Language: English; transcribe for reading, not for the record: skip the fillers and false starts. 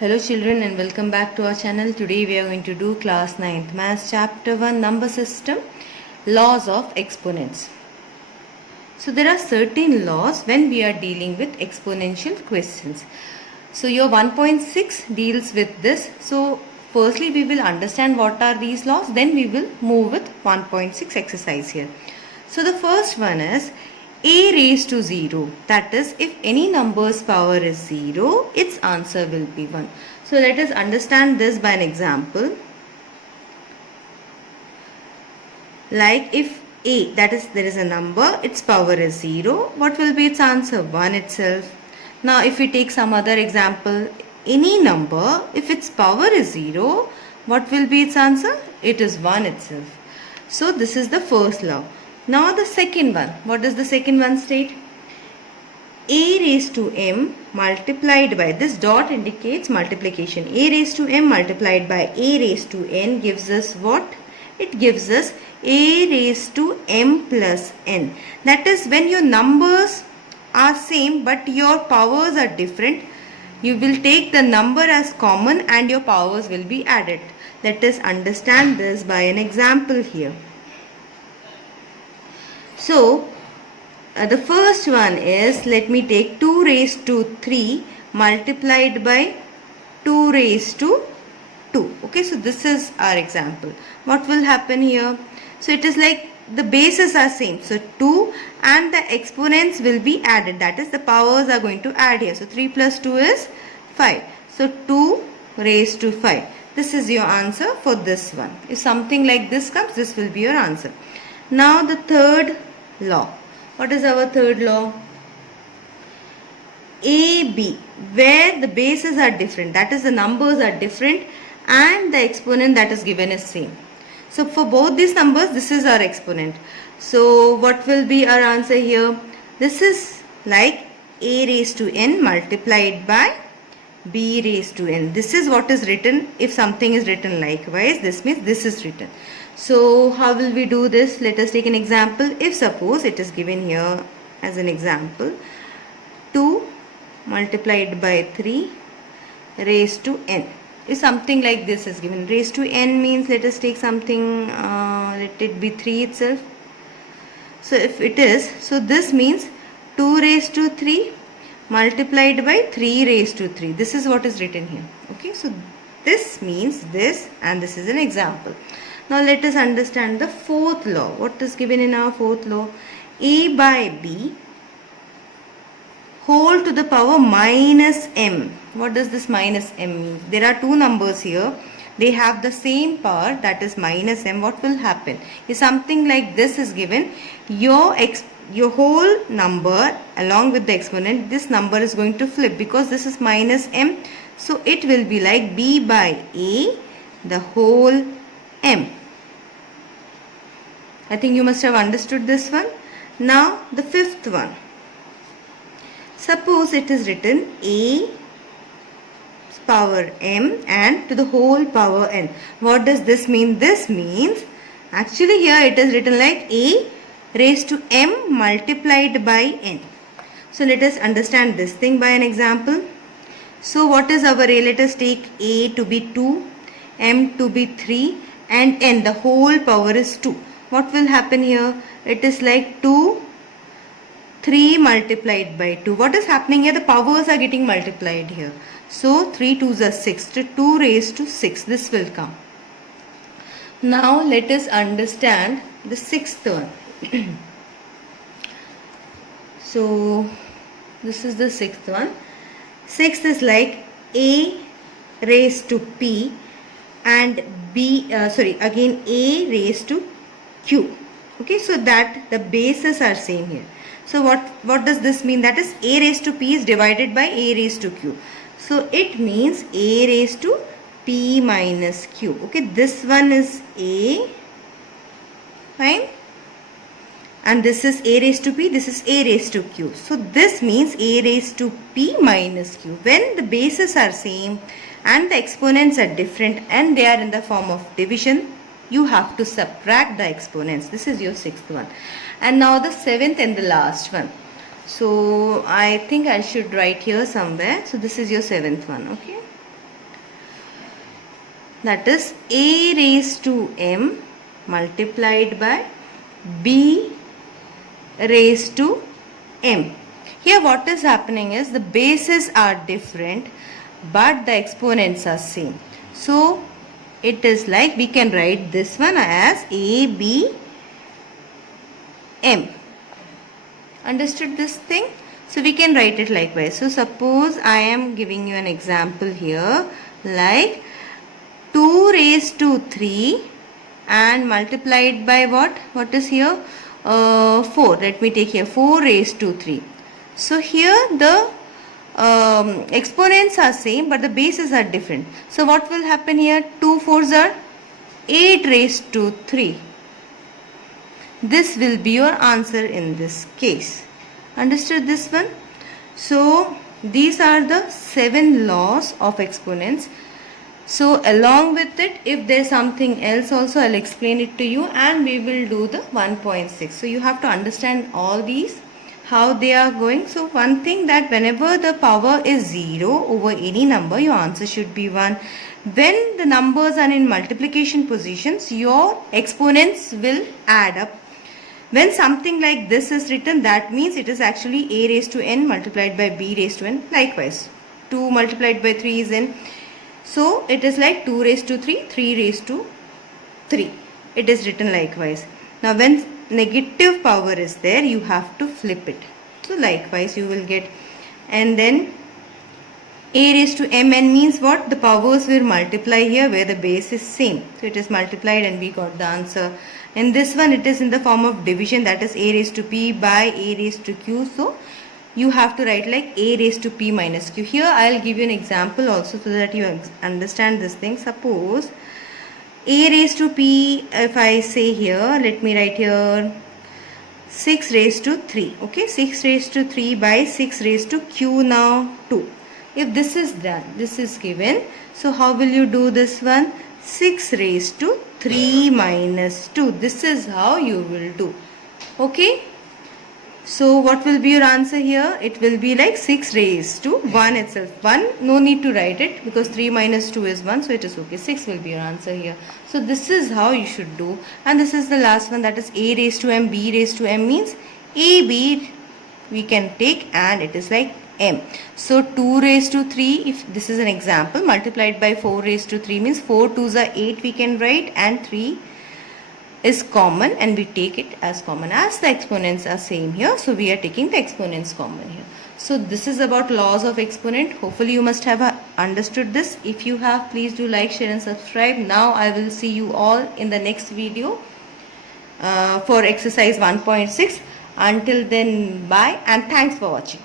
Hello children and welcome back to our channel. Today we are going to do class 9th Maths chapter 1 number system, laws of exponents. So there are certain laws when we are dealing with exponential questions. So your 1.6 deals with this. So firstly we will understand what are these laws, then we will move with 1.6 exercise here. So the first one is a raised to 0, that is if any number's power is 0, its answer will be 1. So let us understand this by an example. Like if a, that is there is a number, its power is 0, what will be its answer? 1 itself. Now if we take some other example, any number, if its power is 0, what will be its answer? It is 1 itself. So this is the first law. Now the second one, what does the second one state? A raised to m multiplied by, this dot indicates multiplication. A raised to m multiplied by a raised to n gives us what? It gives us a raised to m plus n. That is when your numbers are same but your powers are different, you will take the number as common and your powers will be added. Let us understand this by an example here. So, the first one is, let me take 2 raised to 3 multiplied by 2 raised to 2. Okay, so this is our example. What will happen here? So, it is like the bases are same. So, 2 and the exponents will be added. That is, the powers are going to add here. So, 3 plus 2 is 5. So, 2 raised to 5. This is your answer for this one. If something like this comes, this will be your answer. Now, the third law. What is our third law? AB, where the bases are different, that is the numbers are different and the exponent that is given is same. So for both these numbers, this is our exponent. So what will be our answer here? This is like a raised to n multiplied by b raised to n. This is what is written. If something is written likewise, this means this is written. So how will we do this? Let us take an example. If suppose it is given here as an example, 2 multiplied by 3 raised to n. If something like this is given, raised to n means, let us take something, let it be 3 itself. So if it is, so this means 2 raised to 3 multiplied by 3 raised to 3. This is what is written here. Okay, so this means this and this is an example. Now let us understand the fourth law. What is given in our fourth law? A by b whole to the power minus m. What does this minus m mean? There are two numbers here. They have the same power, that is minus m. What will happen? If something like this is given, your whole number along with the exponent, this number is going to flip because this is minus m. So it will be like b by a the whole m. I think you must have understood this one. Now the fifth one. Suppose it is written a power m and to the whole power n. What does this mean? This means, actually here it is written like a raised to m multiplied by n. So let us understand this thing by an example. So what is our a? Let us take a to be 2, m to be 3 and n, the whole power is 2. What will happen here? It is like 2, 3 multiplied by 2. What is happening here? The powers are getting multiplied here. So 3 2s are 6. So 2 raised to 6. This will come. Now let us understand the sixth one. So this is the sixth one. Sixth is like a raised to p and again a raised to q. Okay, so that the bases are same here. So what does this mean? That is a raised to p is divided by a raised to q. So it means a raised to p minus q. Okay, this one is a, fine, and this is a raised to p, this is a raised to q. So this means a raised to p minus q. When the bases are same and the exponents are different and they are in the form of division, you have to subtract the exponents. This is your sixth one. And now the seventh and the last one. So I think I should write here somewhere. So this is your seventh one. Okay. that is a raised to m multiplied by b raised to m. Here what is happening is the bases are different but the exponents are same. So it is like we can write this one as a b m. Understood this thing? So we can write it likewise. So suppose I am giving you an example here like 2 raised to 3 and multiplied by what? What is here? 4. Let me take here 4 raised to 3. So here the exponents are same but the bases are different. So what will happen here? 2 4s are 8 raised to 3. This will be your answer in this case. Understood this one? So these are the 7 laws of exponents. So along with it, if there is something else also, I'll explain it to you and we will do the 1.6. So you have to understand all these, how they are going. So one thing that whenever the power is 0 over any number, your answer should be 1. When the numbers are in multiplication positions, your exponents will add up. When something like this is written, that means it is actually a raised to n multiplied by b raised to n. Likewise, 2 multiplied by 3 is n. So it is like 2 raised to 3, 3 raised to 3. It is written likewise. Now when negative power is there, you have to flip it. So likewise you will get, and then a raised to mn means what? The powers will multiply here where the base is same. So it is multiplied and we got the answer. In this one it is in the form of division, that is a raised to p by a raised to q. So you have to write like a raised to p minus q. Here I will give you an example also so that you understand this thing. Suppose a raised to p, if I say here, let me write here 6 raised to 3. Okay, 6 raised to 3 by 6 raised to q now 2. If this is done, this is given. So how will you do this one? 6 raised to 3 minus 2. This is how you will do. Okay. So what will be your answer here? It will be like 6 raised to 1 itself. 1, no need to write it because 3 minus 2 is 1. So it is okay. 6 will be your answer here. So this is how you should do. And this is the last one, that is a raised to m, b raised to m means a, b we can take and it is like m. So 2 raised to 3, if this is an example, multiplied by 4 raised to 3 means 4 2s are 8 we can write, and 3 is common and we take it as common as the exponents are same here. So we are taking the exponents common here. So this is about laws of exponent. Hopefully you must have understood this. If you have, please do like, share and subscribe. Now I will see you all in the next video for exercise 1.6. Until then, bye and thanks for watching.